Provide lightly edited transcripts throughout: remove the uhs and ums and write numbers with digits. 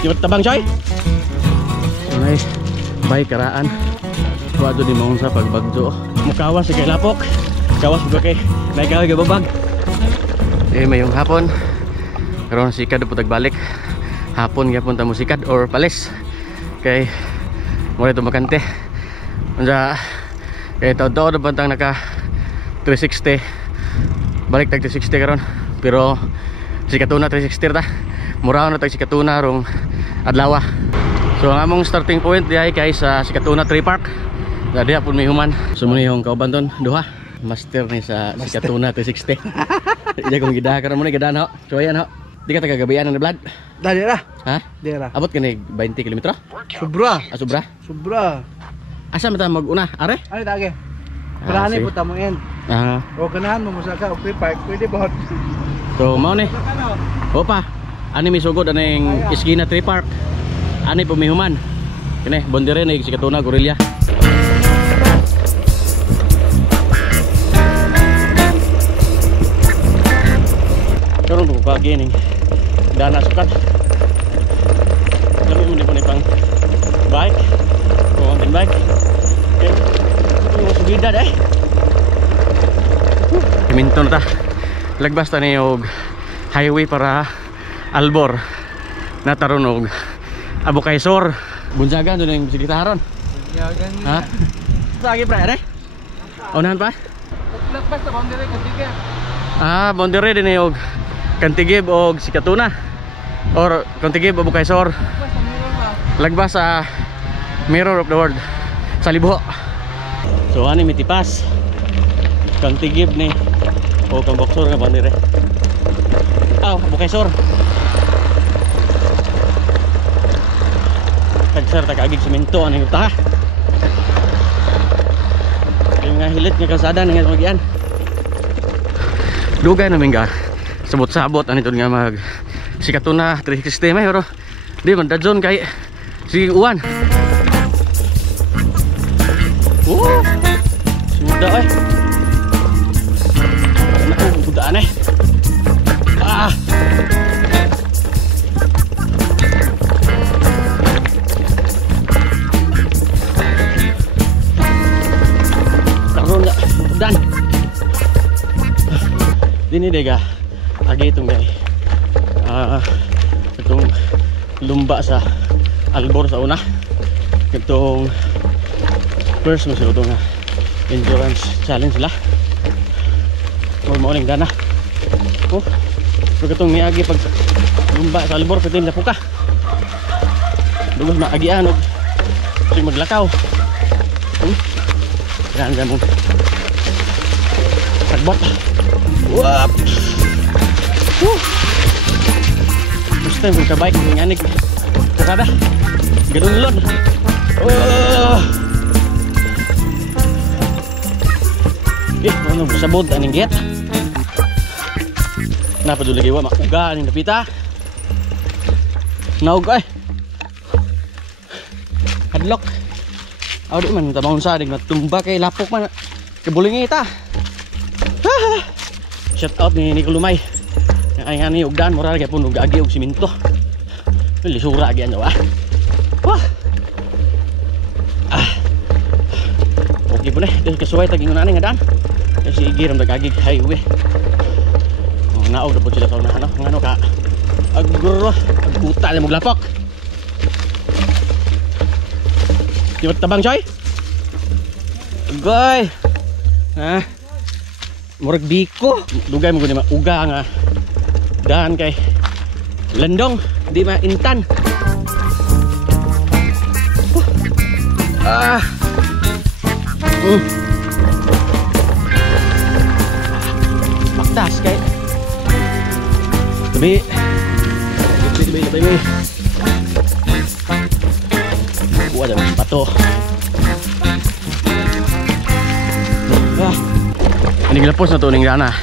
Di tabang coy. May bay karaan. Wado di maong sa pagbagjo. Mukawas kay lapok. Kawas juga kay naikaw kay babag. Mayong hapon. Karon sikad putag balik. Hapon gyapon ta mo sikad or palis. Kay mo ito makante. Unsa kay taud-taud bantang naka 360. Balik tag 360 karon. Pero sikatuna 360 ta. Muraw na tag sikatuna rong adlaw. So ang among starting point diay kay sa Sikatuna Tree Park. Dadi apon may human. Sumuni yung kauban ton duha. Master ni sa Sikatuna 360. Iya kong gidaha karon mo ni gadaan ho. So ayan ho. Di ka tagagabian na blood. Dali ra. Ha? Dali ra. Abot ka ni 20 km? Sobra. Ah, sobra? Sobra. Asa mata mag-una? Are? Ano dagi? Plano po tamo yan. Ah. O kanahan mo musaka o free park pwede ba? So mao ni. Opa. Ani mi sugod aning Iskina Tree Park. Ani pumihuman. Kini bondere ni Sikatuna Gorilla. Karon ko kagi ning dana sukat. Lami mo ni pang bike. Mountain bike. Okay. Ini sugida deh. Minto na ta. Lagbas ta ni og highway para Albor. Natarunog. Abu Kaisor. Bunjagan doon yung bisikleta haron. Bunjagan. Ha? Lagi pre, are? Unahan pa? Lagbas sa boundary Kantigib. Ah, boundary din yung Kantigib o Sikatuna. Or Kantigib Abu Kaisor. Lagbas sa Mirror of the World. Sa Libo. So ani mitipas. Kantigib ni o kang boxer nga boundary. Aw, Abu Kaisor. Tagsar tagagig semento ano yung taha. Yung nga hilit nga kalsada nga magian. Dugay namin ka. Sabot-sabot ano ito nga mag Sikatuna 360 may pero di man dadyon kay si Uwan. Sudah eh. Ano ko budaan eh. Ah. Dan ini dega agi itong guys itong lumba sa Albor sa una itong first masih itong endurance challenge lah morning dana oh pero itong may agi pag lumba sa Albor pwede na puka dugos maagian og maglakaw yan mo tagbot. Wap. First time kong kabike ng yanig kasada. Ganun lon. Ano sabod aning get. Napadulagi wa makuga aning napita. Naug ay. Hadlock. Aw di man tabang sa dig natumba kay lapok man. Kebulingi ta. Shout out ni Nicolumay. Ay ani ugdan mura lagi pun ug agi og siminto. Lisura agi anyo ah. Wah. Ah. Okay po na. Kasuway tag ingon ani nga dan. Kasi igiram dag agi highway. Oh naog na po sila sa unahan ngano ka. Agro, agbuta ni mo lapok. Di tabang coy. Goy. Ha? Murag biko. Dugay mo guni uga nga. Dan kay lendong di ma intan. Ah. Maktas kay. Tabi. Tabi. Kuha daw pato. Ah. Ini gilapos na to ning dana.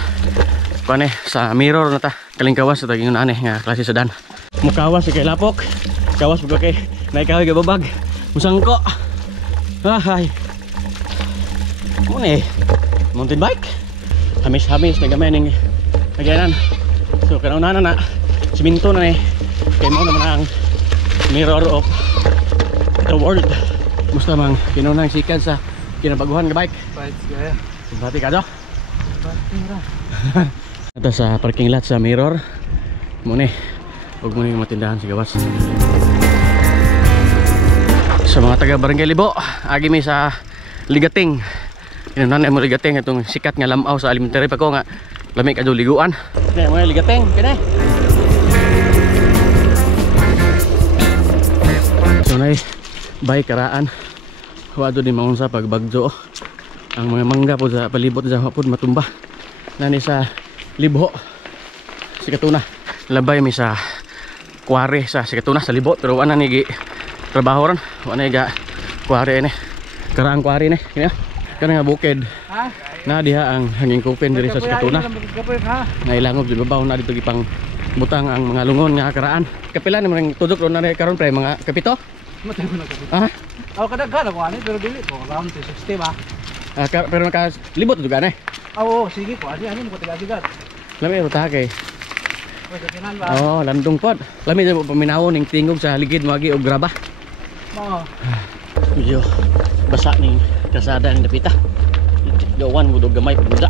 Kuan sa mirror na ta. Kalingkawas sa taging aneh nga klase sedan. Mukawas kay lapok. Kawas buka kay naikaw kay babag. Musangko. Ay. Mune mountain bike. Hamis-hamis nagamay ning nagyanan. So kanaunan na siminto na ni. Kay mo naman ang mirror of the world. Musta mang kinunang sikat sa kinabaguhan nga bike. Fights kaya. Bati ka do. Bati ra. Ito sa parking lot sa mirror. Muna huwag muna yung matindahan sa gawas. Sa mga taga Barangay Libo, agi may sa Ligating. Kinunan mo Ligating itong sikat nga lamaw sa alimentary pa ko nga lamig ka do liguan. Kaya mga Ligating, kaya so na bay karaan. Wado din maunsa pag bagyo. Ang mga mangga po sa palibot sa hapon matumba. Nani sa Libo Sikatuna. Labay mi sa kuwari sa Sikatuna sa Libo. Pero wala ni trabaho ron. Wala ni kuwari ni. Karaang kuwari ni. Kana nga bukid. Ha? Na diha ang hanging kupin diri sa Sikatuna. Ha? Nailangob jud babaw na dito gipang butang ang mga lungon nga karaan. Kapila naman ang tudok ron na karon pre mga kapito. Matay mo na kapito. Ah, Ako kadaghan ako ani pero dili ko around 260 ba. pero naka libot jud gani. Oo, sige ko ani mo tiga-tigat. Lami ro ta kay. Sa kinan ba? Oh, landong pod. Lami jud paminawon ning tingog sa ligid moagi og graba. Oo. Medyo basa ning kasada ng dapita. Gawan mo do gamay pagmuda.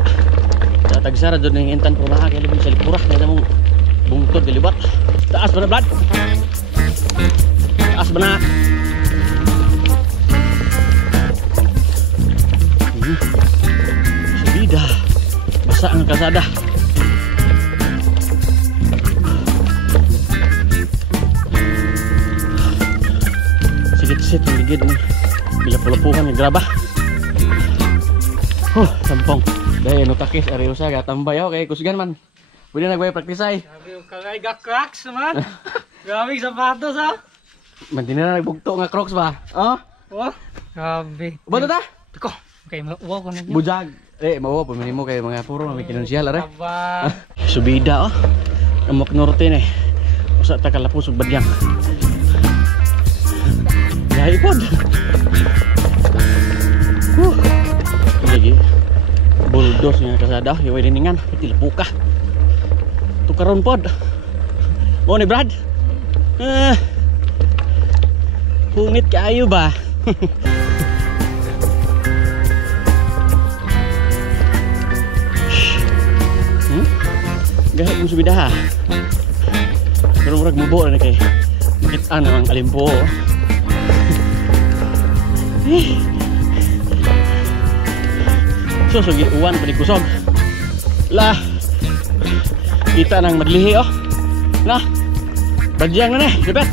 Sa tagsara jud ning intan pro kay labi sa lipura na mong bungtod dilibat. Taas ba na blad? Taas ba na? Subida. Basa ang kasada. Sigit-sit ang ligid ni bila pulapukan ng graba. Sampong. Dahil ano takis ariusa gatambay ako kay kusgan man. Pwede nagbay practice ay. Sabi ko kagay ga cracks naman. Grabe sapatos ha. Mantin na nagbugto nga Crocs ba? Oh? Oh. Grabe. Uba ta? Tiko. Okay, mauwa ko na niya. Bujag. Mawa po mo kay mga puro may kinonsyal are. Aba. Subida oh. Amok norte ni. Usa ta kalapos ug badyang. Yahi pod. Lagi. Buldos nga kasada, iway diningan, tilpuka. Tukaron pod. Mo ni Brad. Hungit kayo ba? Gahit mo subida ha. Pero murag mubo na kay makitaan ang alimpo. So sugi uwan panikusog. Lah. Kita nang madlihi oh. Lah. Badyang na ni, debet.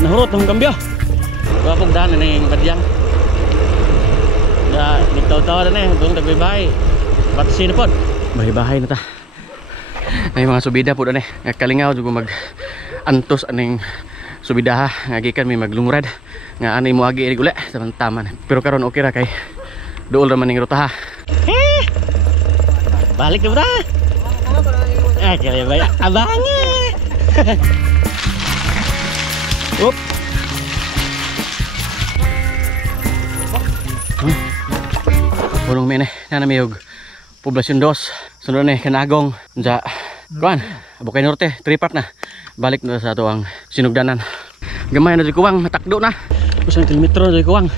Nahurot ng kambyo. Wapog daan na yung badyang. Ya, nagtaw-tawa na doon tagbay-bahay. Batsi na po. Bahay-bahay na ta. Na yung mga subida po doon kalingaw juga mag-antos aning subida ha. Ngagikan may maglungurad. Nga anay mo agi inig uli. Taman-taman. Pero karon okay ra kay dool raman ning ruta ha. Balik na ba ta? Kaya ba? Abangi! Up! Punong may nanamiyog Poblasyon 2. Sunod na Kanagong sa kuan Bukay Norte, 3 part na. Balik na sa ato ang sinugdanan. Gamay na di kuwang, matakdo na. Kusang kilometro di kuwang.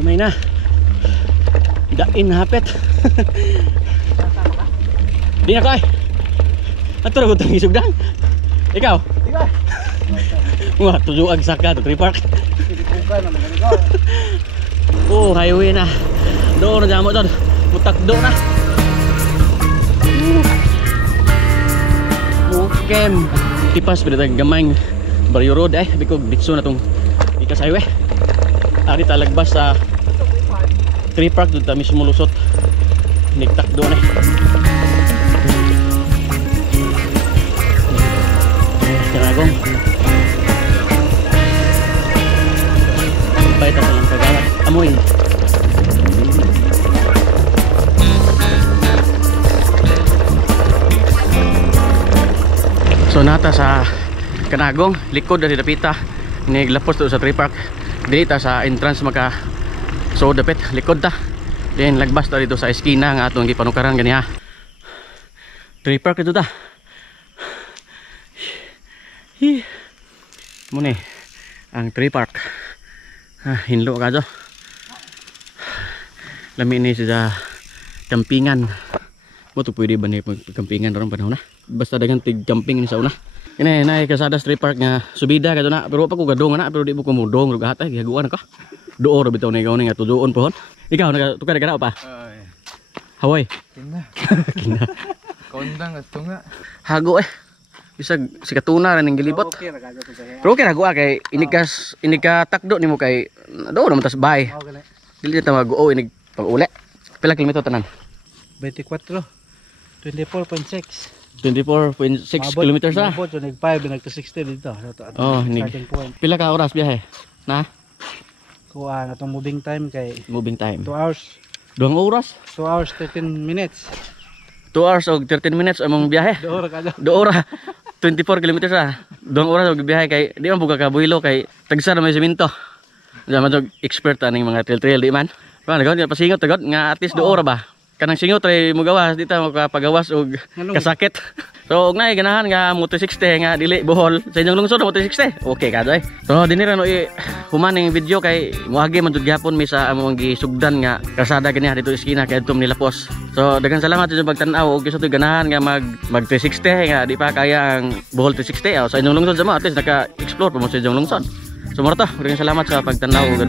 Gamay na. Dain hapet. Di na ko ay. Ato na gutang isugdan. Ikaw? Ikaw. Wah, tujuan saka to 3 park. Oh, highway na. Doon na jamo doon. Mutakdo na. Mukem. Tipas pada gamay Barrio Road eh. Sabi ko bitso na tong ikas highway. Ari talagbas sa 3 park doon ta mismo lusot. Nigtakdo na. Kanagong. Baita sa lang kagawad. Amoy. So nata sa Kanagong, likod dari dapita. Niglapos to sa 3 park. Dili ta sa entrance maka so dapit likod ta. Then lagbas ta dito sa eskina nga atong gipanukaran gani ha. 3 park ito ta. Muna ang tree park. Hinlo ka dyan. Lami ini sa campingan. Mo to pwede ba ni campingan ron panahon na? Basta dagan tig camping ni sa una. Ini na kasada street park nga subida ka na pero pa ko gadong na pero di mo kumudong ug hatay gihaguan ka. Duo ra bitaw ni gaw ni nga tuduon pohon. Ikaw nagatukar ka na pa? Hawaii. Kina. Kondang at tunga. Hago bisag si katuna ra ning gilibot. Pero okay rago kay iniga takdo nimo kay do naman tas bay. Dili ta mag-o inig pag-uli. Pila kilometro tanan? 24. 24.6. 24.6 kilometers ah. Mabot yung nag-5 nagto 60 dito. Oh, Starting point. Pila ka oras biyahe? Na? Kuha na itong moving time kay Moving time. 2 hours. 2 oras? 2 hours 13 minutes. 2 hours o 13 minutes among biyahe. 2 oras kada. 2 oras. 24 kilometers ah. 2 oras og biyahe kay di man buka ka buhilo kay tagsa na may semento. Diyan man expert aning mga trail di man. Pa nagaw pasingot tagod nga at least 2 oras ba. Kanang singot ray mo gawas dita makapagawas og kasakit. So og nay ganahan nga mo 360 nga dili Bohol sa inyong lungsod mo 360. Okay ka doy. So dinhi ra no humaning video kay moagi man jud gyapon mi sa among gisugdan nga kasada kaniya dito iskina kay adtom nila pos. So daghang salamat sa pagtan-aw og gusto ganahan nga mag 360 nga di pa kaya ang Bohol 360. Sa inyong lungsod sa mo at least naka-explore pa mo sa inyong lungsod. So marta, daghang salamat sa pagtan-aw og